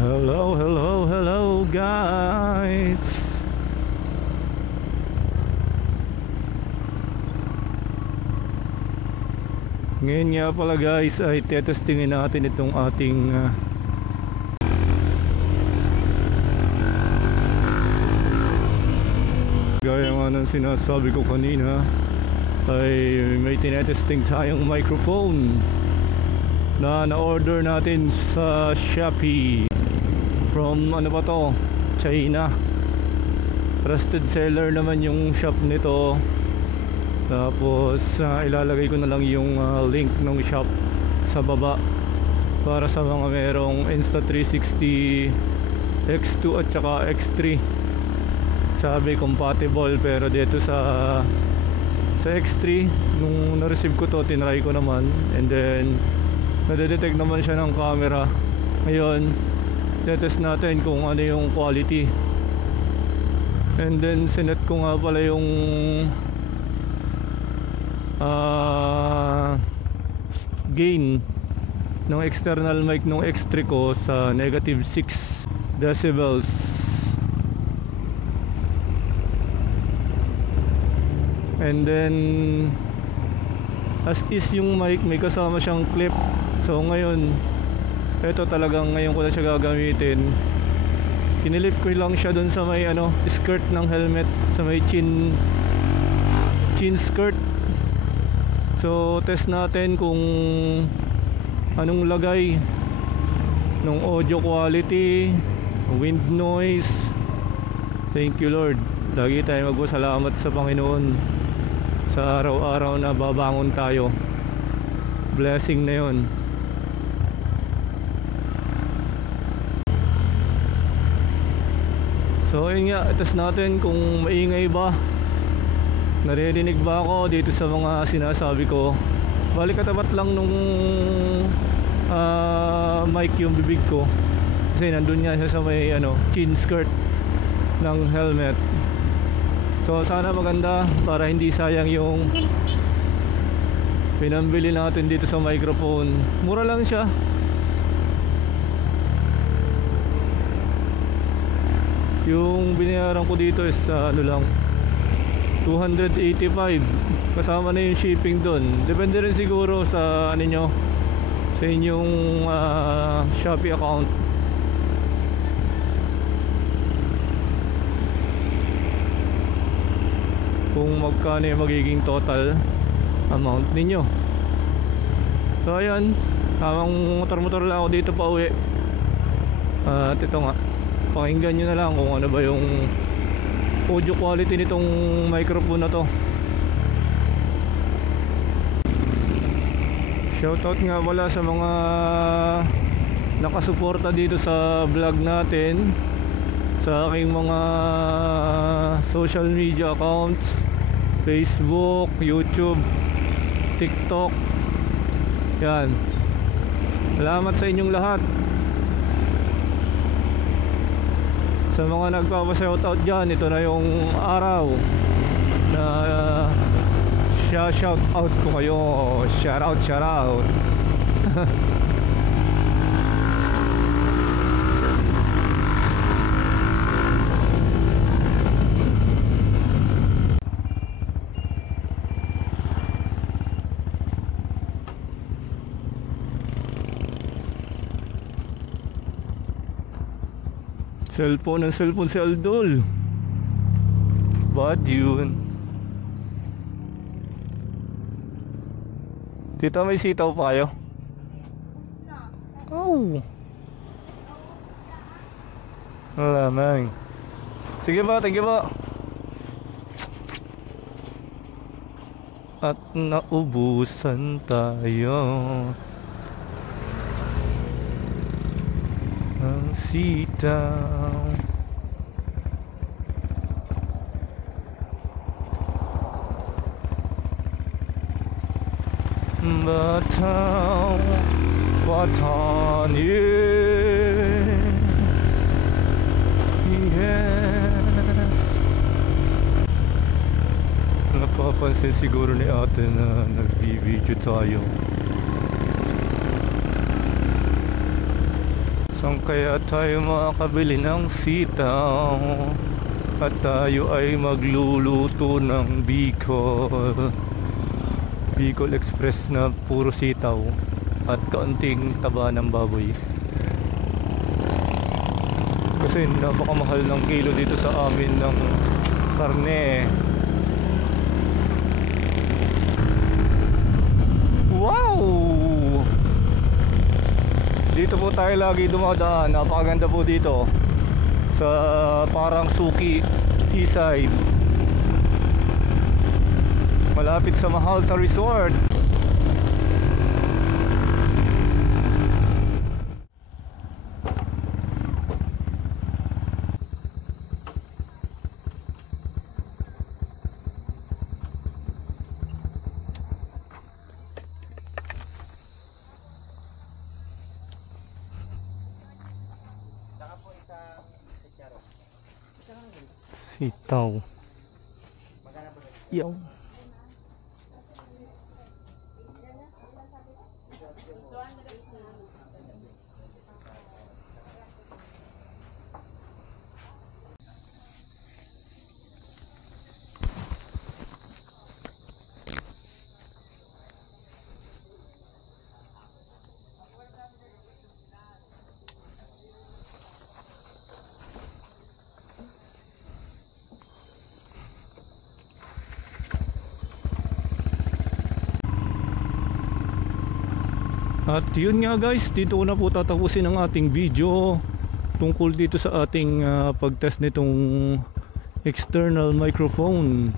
Hello, hello, hello guys. Ngayon nga pala guys ay tetestingin natin itong ating gaya nga ng sinasabi ko kanina, ay may tinetesting tayong microphone na na-order natin sa Shopee from ano ba to, China. Trusted seller naman yung shop nito. Tapos ilalagay ko na lang yung link ng shop sa baba para sa mga merong Insta360 X2 at saka X3. Sabi compatible, pero dito sa X3 nung na-receive ko to, tinry ko naman, and then nadedetect naman siya ng camera. Ngayon tetest natin kung ano yung quality, and then sinet ko nga pala yung gain ng external mic ng X3 ko sa negative 6 decibels. And then as is yung mic, may kasama siyang clip. So ngayon, ito talagang ngayon ko na siya gagamitin. Kinilip ko lang siya dun sa may skirt ng helmet, sa may chin skirt. So test natin kung anong lagay ng audio quality, wind noise. Thank you Lord. Lagi tayo magpasalamat sa Panginoon sa araw-araw na babangon tayo. Blessing na yon. So ayun nga, test natin kung maingay ba, naririnig ba ako dito sa mga sinasabi ko. Bali katapat lang nung mic yung bibig ko, kasi nandun nga siya sa may chin skirt ng helmet. So sana maganda para hindi sayang yung pinambili natin dito sa microphone. Mura lang siya. Yung binayaran ko dito is lang 285, kasama na yung shipping doon. Depende rin siguro sa nyo, sa inyong Shopee account. Kung magkano yung magiging total amount ninyo. So ayan, tamang motor-motor lang ako dito pa uwi. At ito nga, pakinggan nyo na lang kung ano ba yung audio quality nitong microphone na to. Shoutout nga wala sa mga nakasuporta dito sa vlog natin, sa aking mga social media accounts, Facebook, YouTube, TikTok. Yan, salamat sa inyong lahat. Sa mga nagpapa-shoutout dyan, ito na yung araw na shoutout ko kayo. Shoutout cellphone si Aldol. Bad yun. Tita, may sitaw pa kayo? Oh, wala man. Sige ba, thank you ba. At naubusan tayo ng sitaw. Batang yes. Napapansin siguro ni ate na nag-video tayo. Saan kaya tayo makakabili ng sitaw? At tayo ay magluluto ng Bicol Express na puro sitaw at kaunting taba ng baboy. Kasi napakamahal ng kilo dito sa amin ng karne. Wow! Dito po tayo lagi dumadaan. Napakaganda po dito sa parang Suki Seaside, malapit sa Mahalta Resort. Sitaw. Yaw. At yun nga guys, dito ko na po tatapusin ang ating video tungkol dito sa ating pag-test nitong external microphone.